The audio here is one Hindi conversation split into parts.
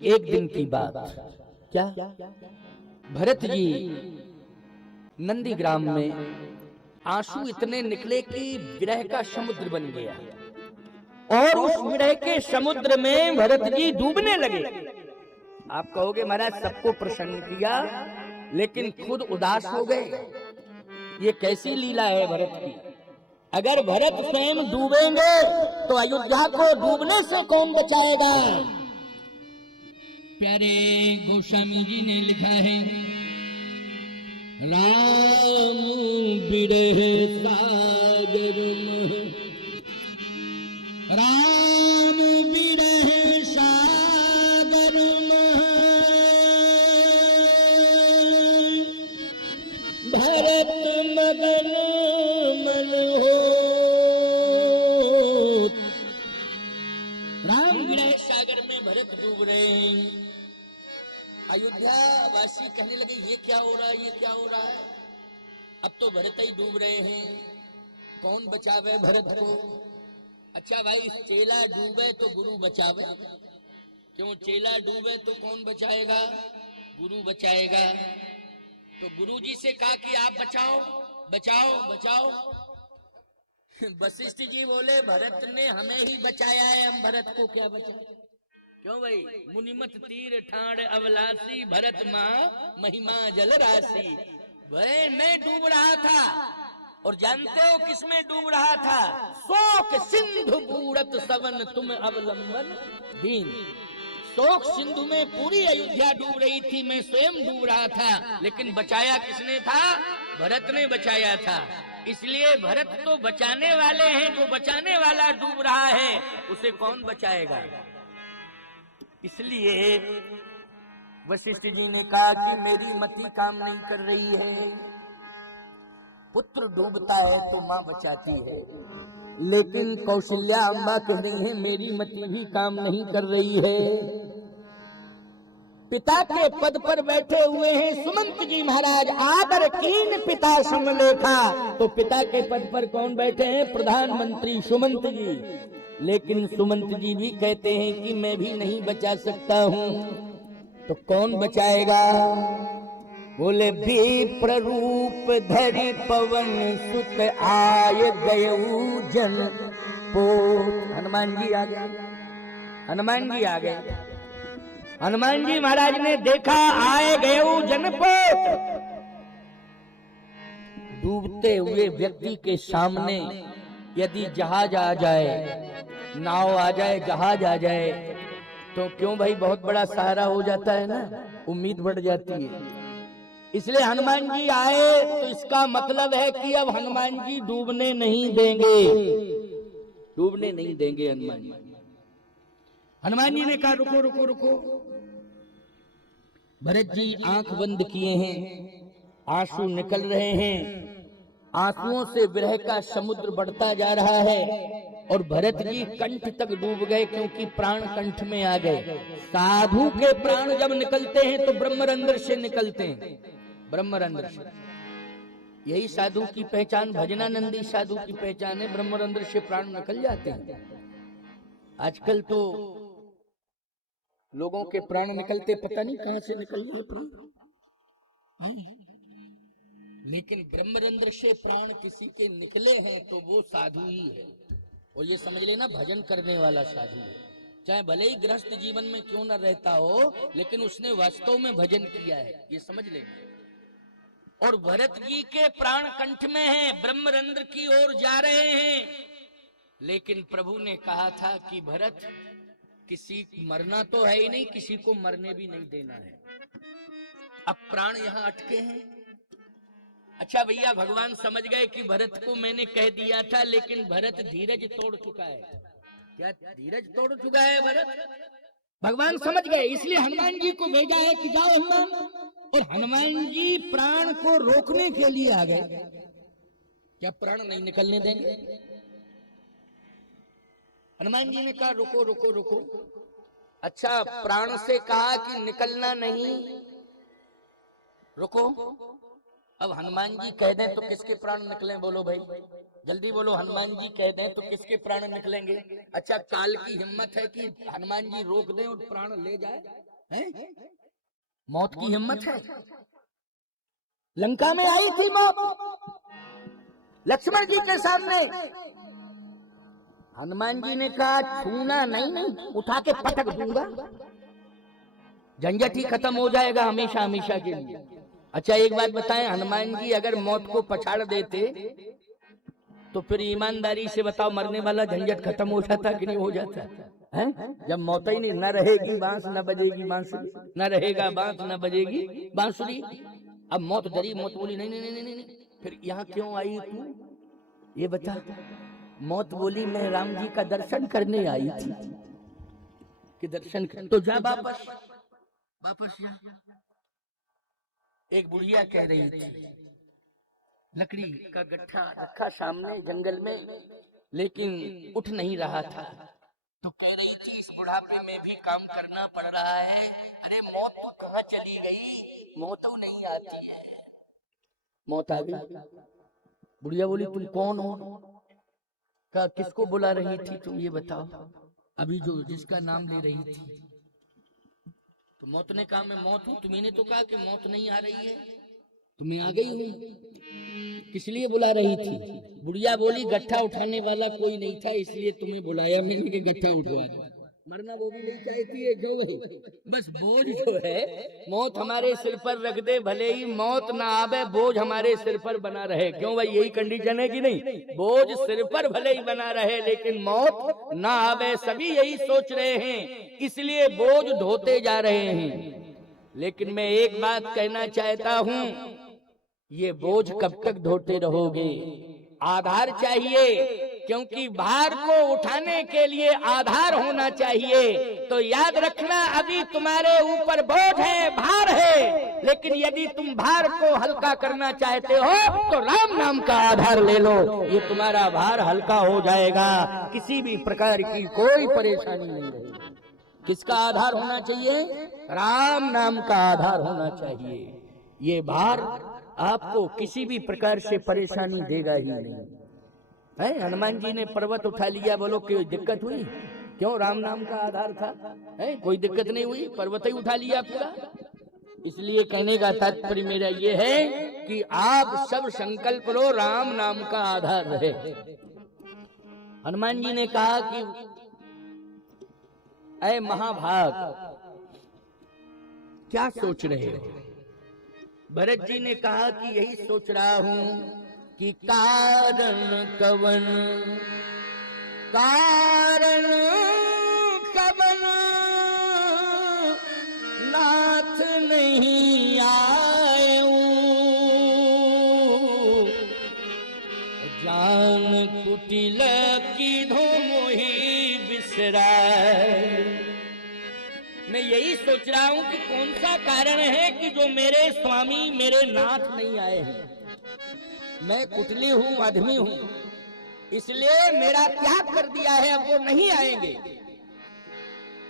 एक दिन की बात, क्या भरत जी नंदीग्राम में आंसू इतने निकले कि विरह का समुद्र बन गया और उस विरह के समुद्र में भरत जी डूबने लगे। आप कहोगे महाराज सबको प्रसन्न किया लेकिन खुद उदास हो गए, ये कैसी लीला है भरत की। अगर भरत स्वयं डूबेंगे तो अयोध्या को डूबने से कौन बचाएगा। प्यारे गोस्वामी जी ने लिखा है, राम बिरह सागर राम बिरह सागर भरत मगन मन हो। राम बिरह सागर में भरत डूब रहे हैं। अयोध्या वासी कहने लगे ये क्या हो रहा है, ये क्या हो रहा है। अब तो भरत ही डूब रहे हैं, कौन बचावे भरत को। अच्छा भाई चेला डूबे तो गुरु बचावे, क्यों चेला डूबे तो कौन बचाएगा, गुरु बचाएगा। तो गुरुजी से कहा कि आप बचाओ बचाओ बचाओ। वशिष्ठ जी बोले भरत ने हमें ही बचाया है, हम भरत को क्या बचाए। क्यों भाई, मुनिमत तीर ठाड़ अवलासी भरत माँ महिमा जल राशि। भाई मैं डूब रहा था और जानते हो किसमें डूब रहा था, शोक सिंधु बूढ़त सवन तुम अवलंबन दीन। शोक सिंधु में पूरी अयोध्या डूब रही थी, मैं स्वयं डूब रहा था, लेकिन बचाया किसने था, भरत ने बचाया था। इसलिए भरत तो बचाने वाले हैं, जो बचाने वाला डूब रहा है उसे कौन बचाएगा। इसलिए वशिष्ठ जी ने कहा कि मेरी मति काम नहीं कर रही है। पुत्र डूबता है तो माँ बचाती है, लेकिन कौशल्या अम्बा कह रही है मेरी मति भी काम नहीं कर रही है। पिता के पद पर बैठे हुए हैं सुमंत जी महाराज, आदर कीन पिता समलेखा। तो पिता के पद पर कौन बैठे हैं, प्रधानमंत्री सुमंत जी। लेकिन सुमंत जी भी कहते हैं कि मैं भी नहीं बचा सकता हूँ, तो कौन बचाएगा। बोले विप्र रूप धरि पवन सुत आय गयऊ जन पोत। हनुमान जी आ गए, हनुमान जी आ गए। हनुमान जी महाराज ने देखा आए गयऊ जनपोत। डूबते हुए व्यक्ति के सामने यदि जहाज आ जाए, नाव आ जाए, जहाज आ जाए, तो क्यों भाई बहुत बड़ा सहारा हो जाता है ना, उम्मीद बढ़ जाती है। इसलिए हनुमान जी आए तो इसका मतलब है कि अब हनुमान जी डूबने नहीं देंगे, डूबने नहीं देंगे हनुमान जी। हनुमान जी ने कहा रुको रुको रुको। भरत जी आंख बंद किए हैं, आंसू निकल रहे हैं, आंसुओं से विरह का समुद्र बढ़ता जा रहा है और भरत जी कंठ तक डूब गए, क्योंकि प्राण कंठ में आ गए। साधु के प्राण जब निकलते हैं तो ब्रह्मरंध्र से निकलते हैं, ब्रह्मरंध्र से। यही साधु की पहचान, भजनानंदी साधु की पहचान है, ब्रह्मरंध्र से प्राण निकल जाते हैं। आजकल तो लोगों के प्राण निकलते पता नहीं कहां से निकल गए प्राण, लेकिन ब्रह्मरंध्र से प्राण किसी के निकले हैं तो वो साधु ही है। और ये समझ लेना भजन करने वाला साधु है, चाहे भले ही गृहस्थ जीवन में क्यों न रहता हो, लेकिन उसने वास्तव में भजन किया है, ये समझ लेना। और भरत जी के प्राण कंठ में हैं, ब्रह्मरंध्र की ओर जा रहे हैं, लेकिन प्रभु ने कहा था कि भरत किसी मरना तो है ही नहीं, किसी को मरने भी नहीं देना है। अब प्राण यहाँ अटके हैं। अच्छा भैया भगवान समझ गए कि भरत को मैंने कह दिया था, लेकिन भरत धीरज तोड़ चुका है। क्या धीरज तोड़ चुका है भरत, भगवान समझ गए। इसलिए हनुमान जी को भेजा है कि जाओ हनुमान। और हनुमान जी प्राण को रोकने के लिए आ गए। क्या प्राण नहीं निकलने देंगे। हनुमान जी ने कहा रुको रुको रुको। अच्छा प्राण से कहा कि निकलना नहीं, रुको। अब हनुमान जी कह दें तो किसके प्राण निकले, बोलो भाई जल्दी बोलो। हनुमान जी कह दें तो किसके प्राण निकलेंगे। अच्छा काल की हिम्मत है कि हनुमान जी रोक दें और प्राण ले जाए, हैं? मौत की हिम्मत है? लंका में आई थी मौत लक्ष्मण जी के सामने। हनुमान जी ने कहा छूना नहीं, उठा के पटक दूंगा, झंझट ही खत्म हो जाएगा हमेशा हमेशा के लिए। अच्छा एक बात बताएं, हनुमान जी अगर मौत को पछाड़ देते तो फिर ईमानदारी से बताओ मरने वाला झंझट खत्म हो जाता कि नहीं हो जाता है? जब मौत ही नहीं, न रहेगी बांस न बजेगी बांसुरी, न रहेगा बांस न बजेगी बांसुरी। अब मौत डरी, मौत बोली नहीं नहीं नहीं नहीं, नहीं। फिर यहाँ क्यों आई तू ये बता। मौत बोली मैं राम जी का दर्शन करने आई थी कि दर्शन कर, तो जा वापस वापस जा। एक बुढ़िया कह रही थी, लकड़ी का गट्ठा रखा सामने जंगल में लेकिन उठ नहीं रहा था, तो कह रही थी इस बुढ़ापे में भी काम करना पड़ रहा है। अरे मौत तो कहाँ चली गई, मौत तो नहीं आती है। मौत आ गई। बुढ़िया बोली तुम कौन हो? का किसको बुला रही थी तुम ये बताओ, अभी जो जिसका नाम ले रही थी। तो मौत ने कहा मैं मौत हूँ, तुम्ही ने तो कहा कि मौत नहीं आ रही है, तो मैं आ गई हूँ। किस लिए बुला रही थी? बुढ़िया बोली गट्ठा उठाने वाला कोई नहीं था इसलिए तुम्हें बुलाया मैंने कि गट्ठा उठवा दो। मरना वो भी नहीं चाहती है जो है, बस बोझ जो है मौत हमारे सिर पर रख दे, भले ही मौत ना आवे बोझ हमारे सिर पर बना रहे। क्यों भाई यही कंडीशन है कि नहीं? बोझ सिर पर भले ही बना रहे लेकिन मौत ना आवे, सभी यही सोच रहे हैं इसलिए बोझ ढोते जा रहे हैं। लेकिन मैं एक बात कहना चाहता हूं, ये बोझ कब तक ढोते रहोगे? आधार चाहिए, क्योंकि भार को उठाने के लिए आधार होना चाहिए। तो याद रखना अभी तुम्हारे ऊपर बोझ है, भार है, लेकिन यदि तुम भार को हल्का करना चाहते हो तो राम नाम का आधार ले लो, ये तुम्हारा भार हल्का हो जाएगा, किसी भी प्रकार की कोई परेशानी नहीं रहेगी। किसका आधार होना चाहिए? राम नाम का आधार होना चाहिए। ये भार आपको किसी भी प्रकार से परेशानी देगा ही नहीं है। हनुमान जी ने पर्वत उठा लिया, बोलो कोई दिक्कत हुई? क्यों? राम नाम का आधार था, है कोई दिक्कत नहीं हुई, पर्वत ही उठा लिया पूरा। इसलिए कहने का तात्पर्य मेरा ये है कि आप सब संकल्प लो राम नाम का आधार रहे। हनुमान जी ने कहा कि ऐ महाभाग क्या सोच रहे हो? भरत जी ने कहा कि यही सोच रहा हूं कि कारण कवन नाथ नहीं आयू, जान कुटिल की धोमोही बिसराए। मैं यही सोच रहा हूं कि कौन सा कारण है कि जो मेरे स्वामी मेरे नाथ नहीं आए हैं। मैं कुटली हूं, आदमी हूं, इसलिए मेरा त्याग कर दिया है, अब वो नहीं आएंगे।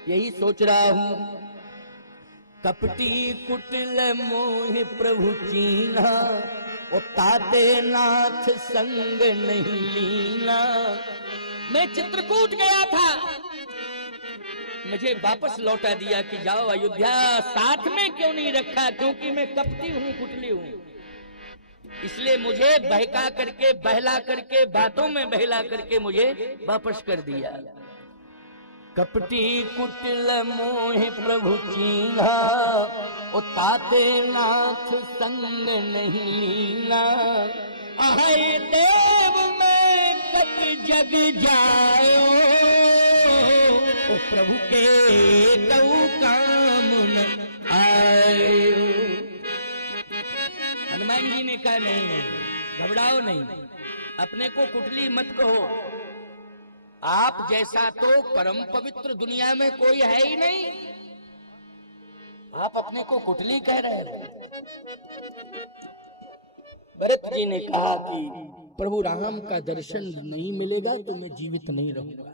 यही सोच रहा हूं। कपटी कुटिल मोह प्रभु चीना, ओ ताते नाथ संग नहीं लीना। मैं चित्रकूट गया था, मुझे वापस लौटा दिया कि जाओ अयोध्या, साथ में क्यों नहीं रखा? क्योंकि मैं कपटी हूं, कुटली हूं, इसलिए मुझे बहका करके, बहला करके, बातों में बहला करके मुझे वापस कर दिया। कपटी कुटिल मोह प्रभु चीन्हा, ओ ताते नाथ संग नहीं लीना। आहे देव में कत जग जायो, ओ प्रभु के कऊ काम न आयो। हनुमान जी ने कहा नहीं, घबराओ नहीं, अपने को कुटली मत कहो, आप जैसा तो परम पवित्र दुनिया में कोई है ही नहीं, आप अपने को कुटली कह रहे हो। भरत जी ने कहा कि प्रभु राम का दर्शन नहीं मिलेगा तो मैं जीवित नहीं रहूंगा।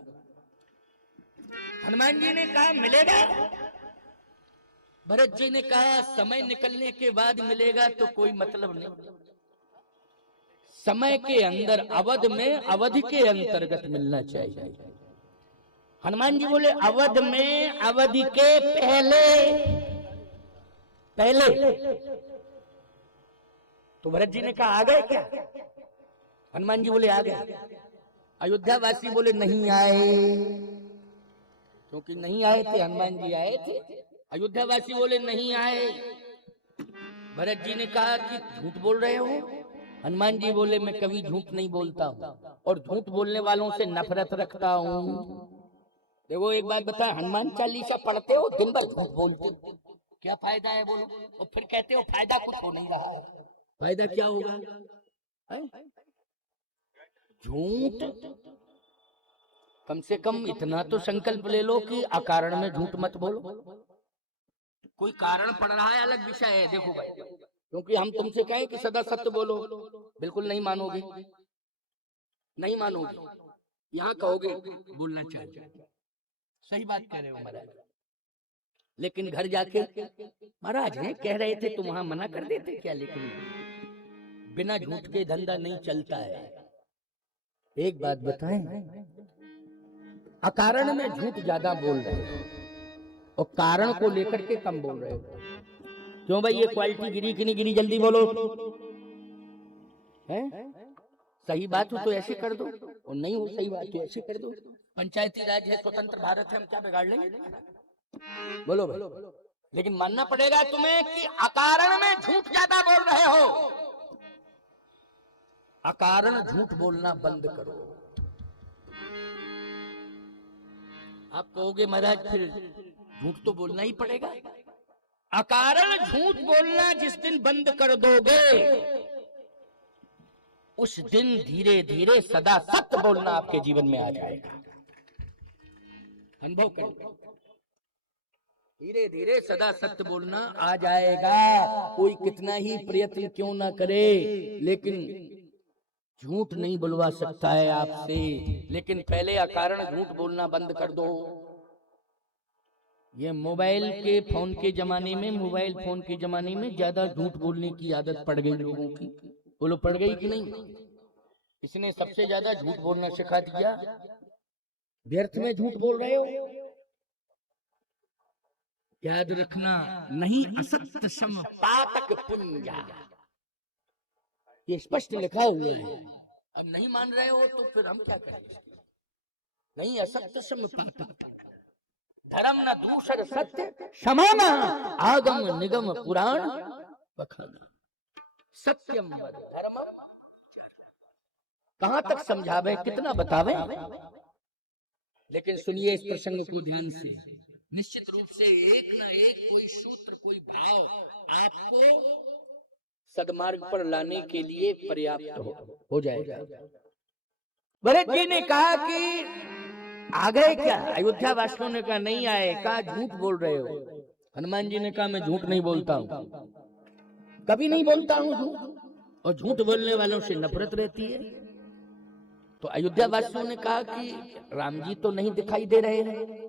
हनुमान जी ने कहा मिलेगा? भरत जी ने कहा समय निकलने के बाद मिलेगा तो कोई मतलब नहीं, समय के अंदर अवध में अवधि के अंतर्गत मिलना चाहिए। हनुमान जी बोले अवध में अवधि के पहले पहले तो भरत जी ने कहा आ गए क्या? हनुमान जी बोले आ गए। अयोध्या वासी बोले नहीं आए, क्योंकि नहीं आए थे, हनुमान जी आए थे। अयोध्या वासी बोले नहीं आए। भरत जी ने कहा कि झूठ बोल रहे हो। हनुमान जी बोले मैं कभी झूठ नहीं बोलता हूँ और झूठ बोलने वालों से नफरत रखता हूँ। देखो एक बात बता, हनुमान चालीसा पढ़ते हो, दिन भर झूठ बोलते हो, क्या फायदा है बोलो? और फिर कहते हो फायदा कुछ हो नहीं रहा है। फायदा क्या होगा? झूठ, कम से कम इतना तो संकल्प ले लो कि अकारण में झूठ मत बोलो। कोई कारण पड़ रहा है अलग विषय है, देखो भाई, क्योंकि हम तुमसे कहें कि सदा सत्य बोलो, बिल्कुल नहीं मानोगे, नहीं मानोगे। यहाँ कहोगे बोलना चाहिए, सही बात कह रहे हो महाराज। लेकिन घर जाके महाराज हैं कह रहे थे, तुम वहां मना कर देते क्या? लेकिन बिना झूठ के धंधा नहीं चलता है। एक बात बताएं, अकारण में झूठ ज्यादा बोल रहे हो और कारण को लेकर के कम बोल रहे हो। क्यों भाई, ये क्वालिटी गिरी कि नहीं गिरी? जल्दी बोलो। है सही बात हो तो ऐसे कर दो, और नहीं हो सही बात तो ऐसे कर दो। पंचायती राज है, स्वतंत्र भारत है, हम क्या बिगाड़ लेंगे? बोलो भाई। लेकिन मानना पड़ेगा तुम्हें कि अकारण में झूठ ज्यादा बोल रहे हो। अकारण झूठ बोलना बंद करो। आप कहोगे महाराज फिर झूठ तो बोलना ही पड़ेगा। अकारण झूठ बोलना जिस दिन बंद कर दोगे, उस दिन धीरे धीरे सदा सत्य बोलना आपके जीवन में आ जाएगा। अनुभव कर, धीरे धीरे सदा सत्य बोलना आ जाएगा। कोई कितना ही प्रयत्न क्यों ना करे, लेकिन झूठ नहीं बुलवा सकता है आपसे। लेकिन पहले अकारण झूठ बोलना बंद कर दो। ये मोबाइल के फोन के जमाने में, मोबाइल फोन के जमाने में ज्यादा झूठ बोलने की आदत पड़ गई लोगों की। बोलो पड़ गई कि नहीं? इसने सबसे ज्यादा झूठ बोलना सिखा दिया। व्यर्थ में झूठ बोल रहे हो। याद रखना, नहीं असत्य सम पातक पुंजा, ये स्पष्ट लिखा हुआ है। अब नहीं मान रहे हो तो फिर हम क्या करें? नहीं असत्य सम पातक, धर्म न दूसर सत्य समाना, आगम निगम पुराण बखाना। सत्यम धर्म, कहां तक समझावे, कितना बतावे? लेकिन सुनिए इस प्रसंग को ध्यान से। निश्चित रूप से एक ना एक कोई सूत्र, कोई भाव आपको सदमार्ग पर लाने के लिए पर्याप्त हो जाएगा। भरत जी ने कहा कि आ गए क्या? अयोध्या वासियों ने कहा नहीं आए। कहा झूठ बोल रहे हो। हनुमान जी ने कहा मैं झूठ नहीं बोलता हूँ, कभी नहीं बोलता हूँ झूठ, और झूठ बोलने वालों से नफरत रहती है। तो अयोध्या वासियों ने कहा कि राम जी तो नहीं दिखाई दे रहे हैं।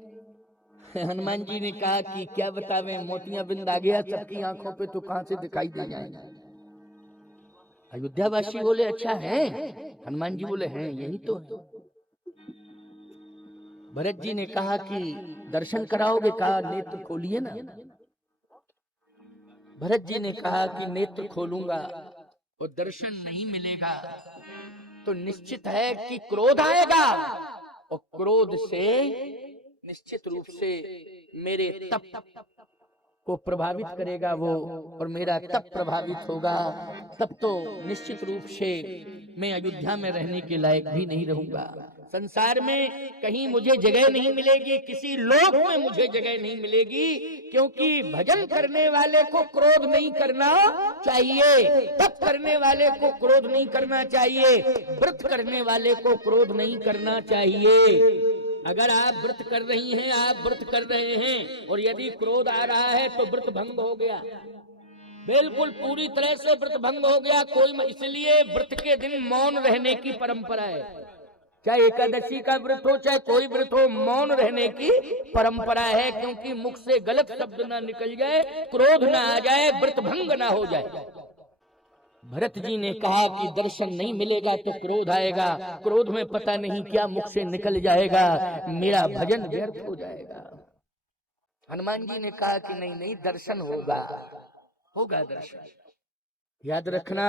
हनुमान जी ने कहा कि क्या बतावे, मोतियां बिंद आ गया सबकी आंखों पे, तो कहां से दिखाई दे जाएगा? अयोध्या वासी बोले अच्छा है। हनुमान जी बोले हैं, यही तो है। भरत जी ने कहा कि दर्शन कराओगे? कहा नेत्र खोलिए ना। भरत जी ने कहा कि नेत्र खोलूंगा और दर्शन नहीं मिलेगा तो निश्चित है कि क्रोध आएगा, और क्रोध से निश्चित रूप से मेरे तप को प्रभावित करेगा वो, और मेरा तप प्रभावित होगा। तब तो निश्चित रूप से मैं अयोध्या में रहने के लायक भी नहीं रहूंगा। संसार में कहीं मुझे जगह नहीं मिलेगी, किसी लोक में मुझे जगह नहीं मिलेगी, क्योंकि भजन करने वाले को क्रोध नहीं करना चाहिए, तप करने वाले को क्रोध नहीं करना चाहिए, व्रत करने वाले को क्रोध नहीं करना चाहिए। अगर आप व्रत कर रही हैं, आप व्रत कर रहे हैं, और यदि क्रोध आ रहा है तो व्रत भंग हो गया, बिल्कुल पूरी तरह से व्रत भंग हो गया। कोई, इसलिए व्रत के दिन मौन रहने की परंपरा है। चाहे एकादशी का व्रत हो, चाहे कोई व्रत हो, मौन रहने की परंपरा है, क्योंकि मुख से गलत शब्द ना निकल जाए, क्रोध ना आ जाए, व्रत भंग ना हो जाए। भरत जी ने कहा कि दर्शन नहीं मिलेगा तो क्रोध आएगा, क्रोध में पता नहीं क्या मुख से निकल जाएगा, मेरा भजन व्यर्थ हो जाएगा। हनुमान जी ने कहा कि नहीं नहीं, दर्शन होगा। होगा दर्शन। याद रखना,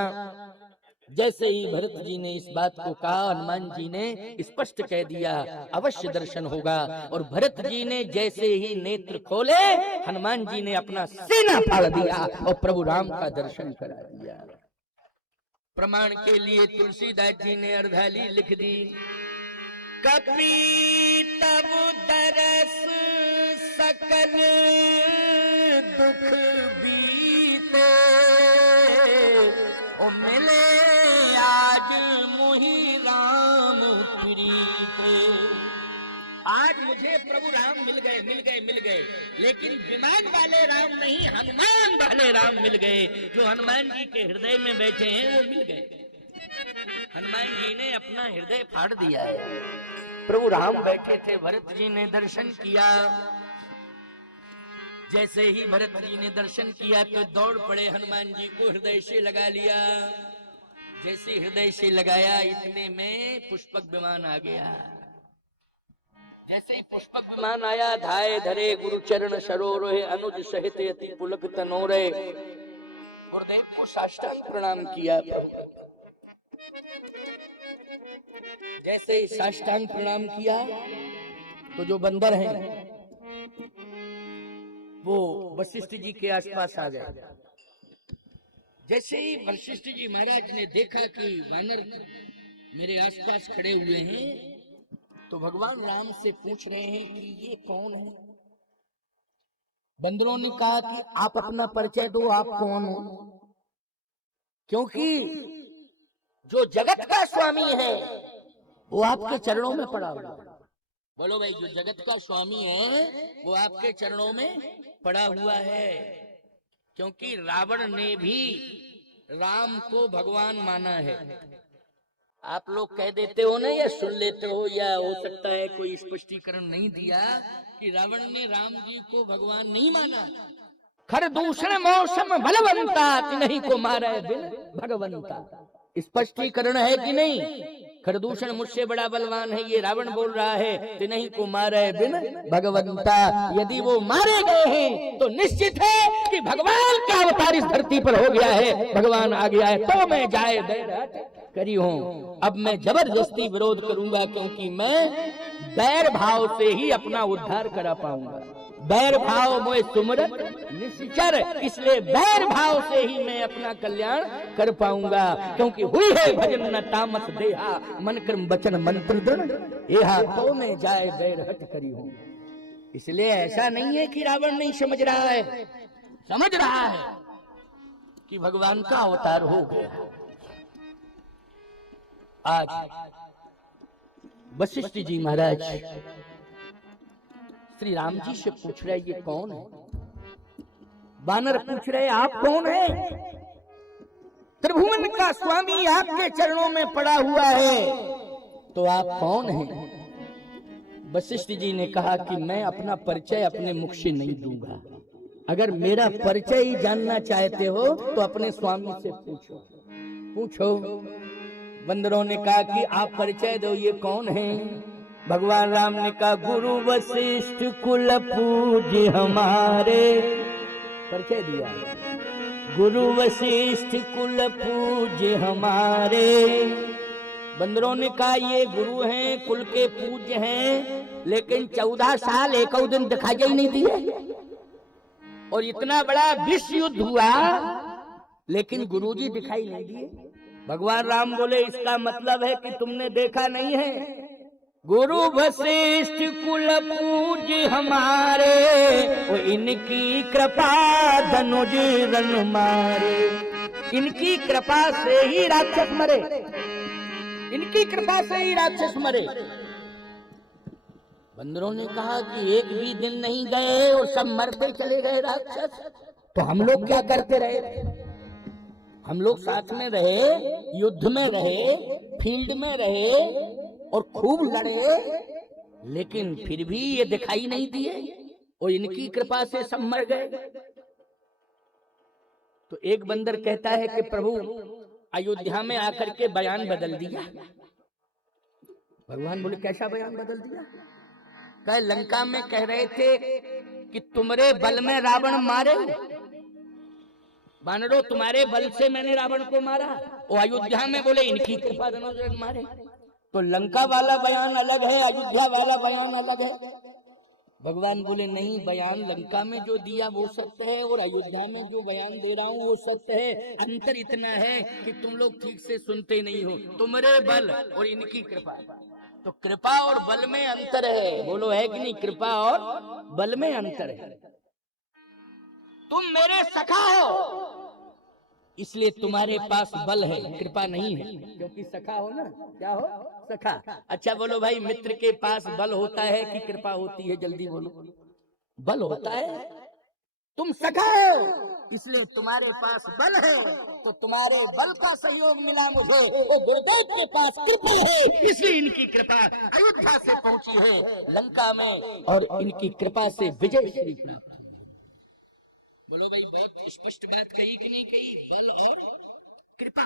जैसे ही भरत जी ने इस बात को कहा, हनुमान जी ने स्पष्ट कह दिया अवश्य दर्शन होगा। और भरत जी ने जैसे ही नेत्र खोले, हनुमान जी ने अपना सीना फाड़ दिया और प्रभु राम का दर्शन करा दिया। प्रमाण के लिए तुलसीदास जी ने अर्धाली लिख दी, कपि तब दरस सकल दुख बीते, ओ मिले आज मोहि राम प्रीते। आज मुझे प्रभु राम मिल गए, मिल गए, मिल गए, लेकिन विमान वाले राम नहीं, हनुमान वाले राम मिल गए। जो हनुमान जी के हृदय में बैठे हैं वो मिल गए। हनुमान जी ने अपना हृदय फाड़ दिया है। प्रभु राम बैठे थे, भरत जी ने दर्शन किया। जैसे ही भरत जी ने दर्शन किया तो दौड़ पड़े, हनुमान जी को हृदय से लगा लिया। जैसे हृदय से लगाया, इतने में पुष्पक विमान आ गया। जैसे ही पुष्पक विमान आया, धाये धरे गुरु चरण सरोरे, अनुज सहित अति पुलक तनोरे। गुरुदेव को साष्टांग प्रणाम किया। जैसे ही साष्टांग प्रणाम किया तो जो बंदर हैं वो वशिष्ठ जी के आसपास आ गए। जैसे ही वशिष्ठ जी महाराज ने देखा कि वानर मेरे आसपास खड़े हुए हैं, तो भगवान राम से पूछ रहे हैं कि ये कौन है। बंदरों ने कहा कि आप अपना परिचय दो, आप कौन हो, क्योंकि जो जगत का स्वामी है वो आपके चरणों में पड़ा हुआ है। बोलो भाई, जो जगत का स्वामी है वो आपके चरणों में पड़ा हुआ है। क्योंकि रावण ने भी राम को भगवान माना है। आप लोग कह देते हो ना, या सुन लेते हो, या हो सकता है कोई स्पष्टीकरण नहीं दिया कि रावण ने राम जी को भगवान नहीं माना। खर दूषण मौसम बलवंता, नहीं को मारे बिन भगवंता। स्पष्टीकरण है कि नहीं? खरदूषण मुझसे बड़ा बलवान है, ये रावण बोल रहा है, नहीं को मारे बिन भगवंता। यदि वो मारे गए हैं तो निश्चित है कि भगवान का अवतार इस धरती पर हो गया है, भगवान आ गया है। तो मैं जाए बैर करी हूं, अब मैं जबरदस्ती विरोध करूंगा, क्योंकि मैं बैर भाव से ही अपना उद्धार करा पाऊंगा। बैर भाव मोए सुमरत निश्चर, इसलिए बैर भाव से ही मैं अपना कल्याण कर पाऊंगा। क्योंकि हुई है भजन न तामस देहा, मन कर्म वचन मंत्र दृढ़ एहा, तो मैं जाए बैर हट करी हूं। इसलिए ऐसा नहीं है कि रावण नहीं समझ रहा है, समझ रहा है कि भगवान का अवतार हो गया। आज वशिष्ठ जी महाराज श्री राम जी से पूछ रहे ये कौन है। वानर पूछ रहे आप कौन है? त्रिभुवन का स्वामी आपके चरणों में पड़ा हुआ है, तो आप कौन हैं? वशिष्ठ जी ने कहा कि मैं अपना परिचय अपने मुख से नहीं दूंगा। अगर मेरा परिचय ही जानना चाहते हो तो अपने स्वामी से पूछो, पूछो। बंदरों ने कहा कि आप परिचय दो, ये कौन है? भगवान राम ने कहा गुरु वशिष्ठ कुल पूज्य हमारे। परिचय दिया, गुरु वशिष्ठ कुल पूज्य हमारे। बंदरों ने कहा ये गुरु हैं, कुल के पूज्य हैं, लेकिन 14 साल एक दिन दिखाई ही नहीं दिए, और इतना बड़ा विश्व युद्ध हुआ लेकिन गुरुजी दिखाई नहीं दिए। भगवान राम बोले इसका मतलब है कि तुमने देखा नहीं है। गुरु वशिष्ठ कुल पूज्य हमारे, वो इनकी कृपा धनुज रन मारे। इनकी कृपा से ही राक्षस मरे, इनकी कृपा से ही राक्षस मरे। बंदरों ने कहा कि एक भी दिन नहीं गए और सब मरते चले गए राक्षस, तो हम लोग क्या करते रहे? हम लोग साथ में रहे, युद्ध में रहे, फील्ड में रहे और खूब लड़े, लेकिन फिर भी ये दिखाई नहीं दिए और इनकी कृपा से सब मर गए। तो एक बंदर कहता है कि प्रभु अयोध्या में आकर के बयान बदल दिया। भगवान बोले कैसा बयान बदल दिया? कहे लंका में कह रहे थे कि तुम्हारे बल में रावण मारे, वानरों तुम्हारे बल से मैंने रावण को मारा। और अयोध्या में बोले इनकी कृपा धनुर्धर मारे। तो लंका वाला बयान अलग है, अयोध्या वाला बयान अलग है। भगवान बोले नहीं, बयान लंका में जो दिया वो सत्य है और अयोध्या में जो बयान दे रहा हूँ वो सत्य है। अंतर इतना है कि तुम लोग ठीक से सुनते नहीं हो। तुम्हारे बल और इनकी कृपा, तो कृपा और बल में अंतर है। बोलो है कि नहीं? कृपा और बल में अंतर है। तुम मेरे सखा हो इसलिए तुम्हारे पास बल है, कृपा नहीं है, क्योंकि सखा हो ना। क्या हो? सखा। अच्छा बोलो भाई, मित्र के पास बल होता है कि कृपा होती है? जल्दी बोलो। बल होता है। तुम सखा हो इसलिए तुम्हारे पास बल है, तो तुम्हारे बल का सहयोग मिला मुझे। वो गुरुदेव के पास कृपा है इसलिए इनकी कृपा अयोध्या से पहुंची है लंका में, और इनकी कृपा से विजय श्री प्राप्त। बोलो भाई, बहुत स्पष्ट बात कही कि नहीं कही? बल और कृपा।